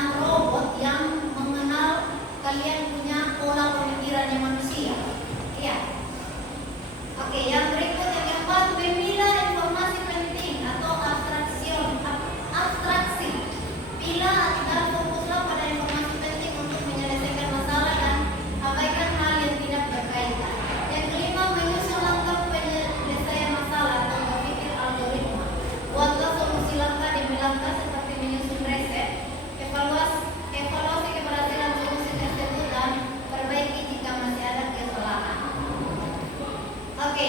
tanah robot yang mengenal kalian punya pola pemikirannya manusia. Ya. Oke, yang berikut yang keempat, pemilah informasi penting atau abstraksi. Pilah dan fokuslah pada informasi penting untuk menyelesaikan masalah dan abaikan hal yang tidak berkaitan. Yang kelima, menyusun langkah penyelesaian masalah atau berpikir algoritma. Buatlah solusi langkah demi langkah seperti menyusun resep, evaluasi keberhasilan solusi tersebut dan perbaiki jika masih ada kesalahan. Oke,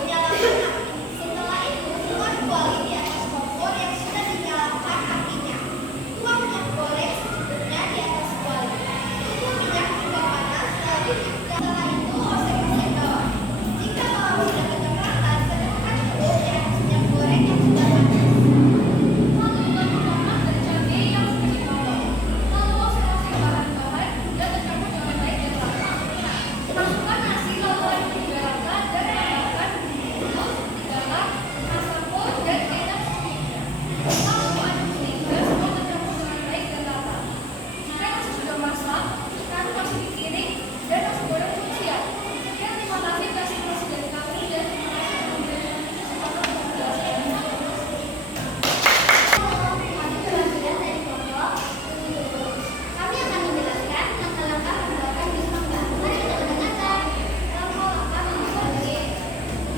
Setelah itu, tuang kuali di atas kompor yang sudah dinyalakan apinya. Tuang minyak goreng secukupnya di atas kuali. Tunggu minyak hingga panas, lalu setelah itu oseng-oseng bawang. Jika bawang sudah kecoklatan, celupkan telur di atas minyak goreng yang sudah panas. Lalu tambahkan dan cabai yang sudah dipotong. Lalu oseng-oseng bahan-bahan dan tercampur dengan baik dan rata. Masukkan nasi lalu aduk hingga rata dan tambahkan bumbu, garam, masako dan kecap secukupnya. Lalu aduk sehingga semua tercampur dengan baik dan rata. Jika nasi sudah masak, taruh nasi di piring dan nasi goreng pun siap. Sekian, terima kasih presentasi dari kami dan terima kasih telah mendengarkan penjelasan. Kami akan menjelaskan langkah-langkah pembuatan jus mangga. Mari kita mendengarkan. Langkah-langkah membuat jus.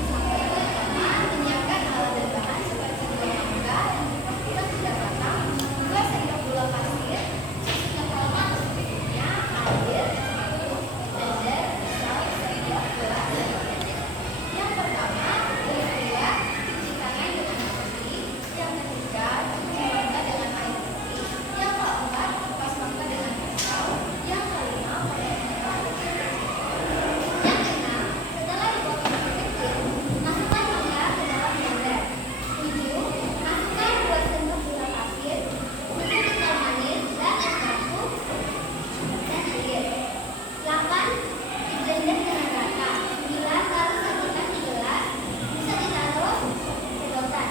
Pertama, menyiapkan alat dan bahan seperti buah mangga yang dipotong sudah matang, 2 sendok gula pasir, susu kental manis secukupnya, air, blender, saus, sendok gelas, dan kecap. Yang pertama, beli gula, cuci tangan dengan air bersih. Yang ketiga, cuci mangga dengan air bersih. Yang keempat, kupas mangga dengan pisau. Yang kelima, potong mangga. Yang keenam, setelah dipotong kecil, masukkan mangga ke dalam blender. 7, masukkan 2 sendok gula pasir, susu kental manis, dan es batu, dan air. 8, di-blender dengan rata. 9, lalu sajikan di gelas. Bisa ditaruh sedotan.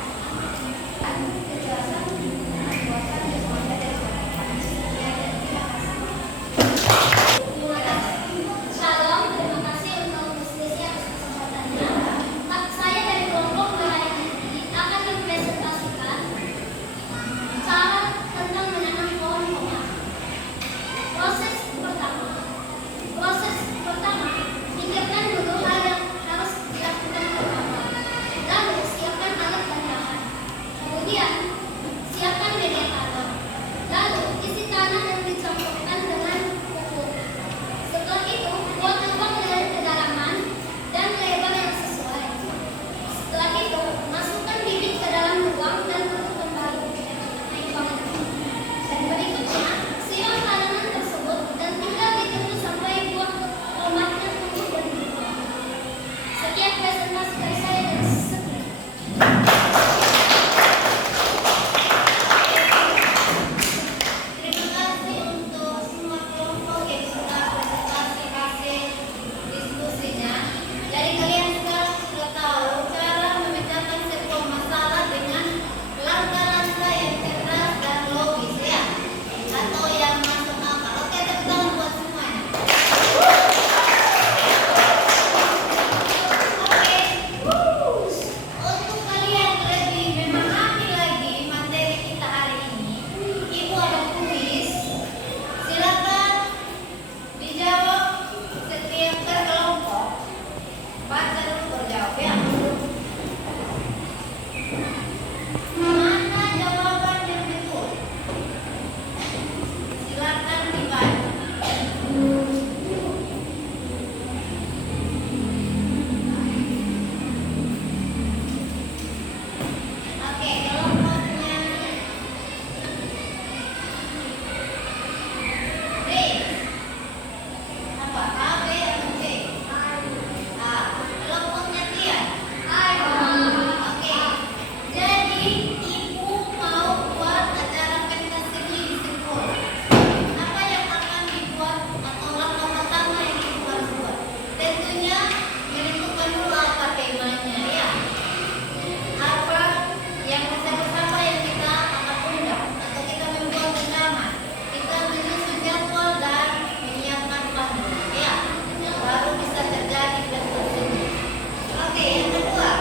Kejelasan pembuatan jus mangga dari bahan-bahan. Sekian dan terima kasih. Shalom, terima kasih untuk diskusi atas kesempatannya. Saya dari kelompok nelayan ini akan mempresentasikan cara tentang menanam pohon tomat. Proses pertama, pikirkan dulu hal yang harus dilakukan pertama. Lalu siapkan alat dan bahan. Kemudian siapkan media tanam. Lalu isi tanah yang dicampurkan dengan pupuk. Setelah itu buat lubang dengan kedalaman dan lebar yang sesuai. Setelah itu masukkan bibit ke dalam lubang dan tutup kembali. Dan berikutnya siram tanaman tersebut dan tinggal ditunggu sampai buah tomatnya tumbuh dan berbuah. Sekian presentasi dari saya dan sekian. Terima kasih untuk semua kelompok yang sudah presentasi hasil diskusinya. Jadi kalian sekarang sudah tahu cara memecahkan sebuah masalah dengan langkah-langkah yang cerdas dan logis ya, atau yang masuk akal. Oke, tepuk tangan buat semuanya. Oke, untuk kalian lebih memahami lagi materi kita hari ini, Ibu ada kuis. Silakan dijawab setiap berkelompok. Baca dulu berjawab ya. Mana jawaban yang betul? Silakan dibaca. Oke, kelompoknya B. Apa? A, B, atau C? A. Kelompoknya Tia. Oke. Jadi ibu mau buat acara pentas seni di sekolah. Apa yang akan dibuat atau langkah pertama yang ibu harus buat? Tentunya menentukan dulu apa temanya ya. Apa yang bersama-sama yang kita akan undang atau kita membuat undangan. Kita menyusun jadwal dan menyiapkan panggung ya. Baru bisa terjadi pentas seni. Oke, yang kedua.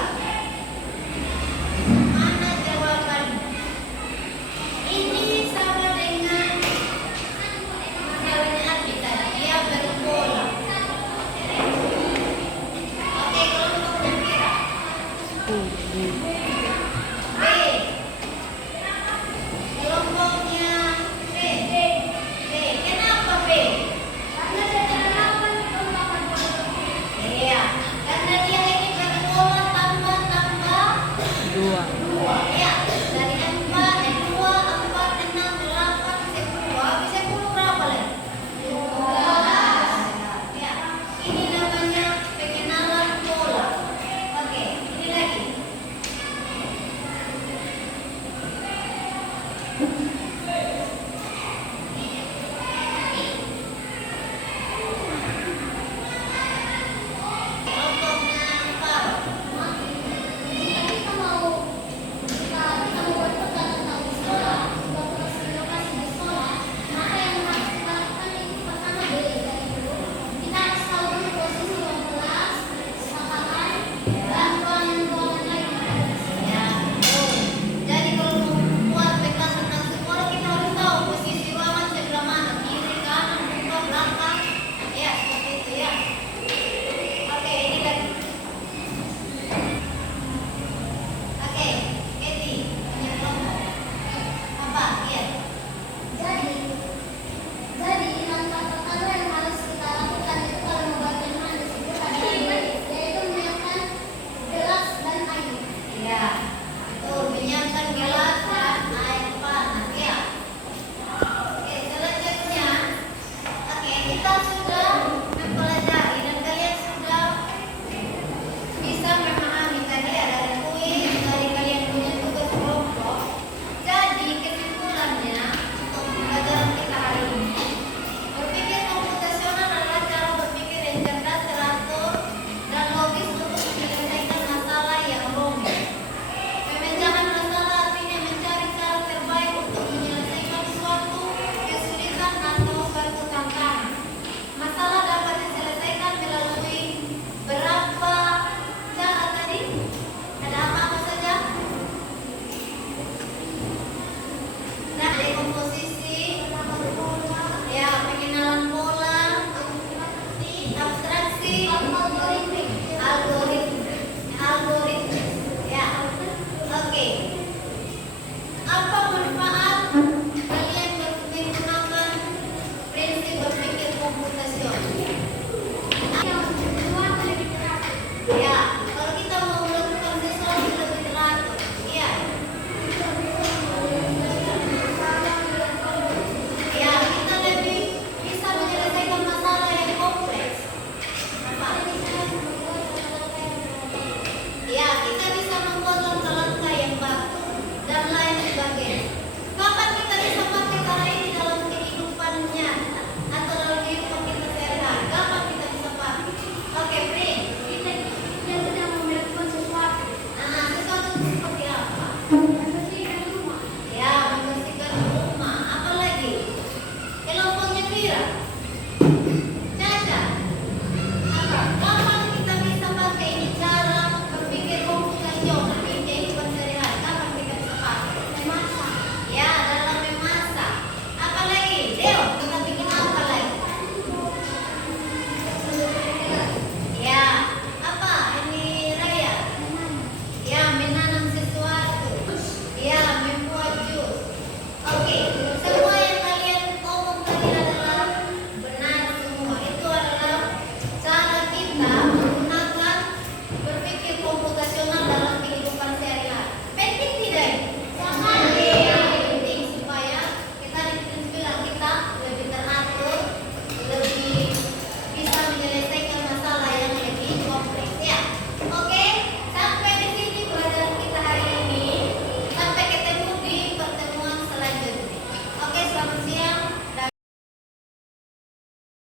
Mana jawabannya? Ini sama dengan masalahnya Abi tadi, dia berbola. Oke, kelompoknya Mira. B. Kelompoknya B. B. Kenapa B? Karena dia terlalu iya. Karena dia ini berbola Dan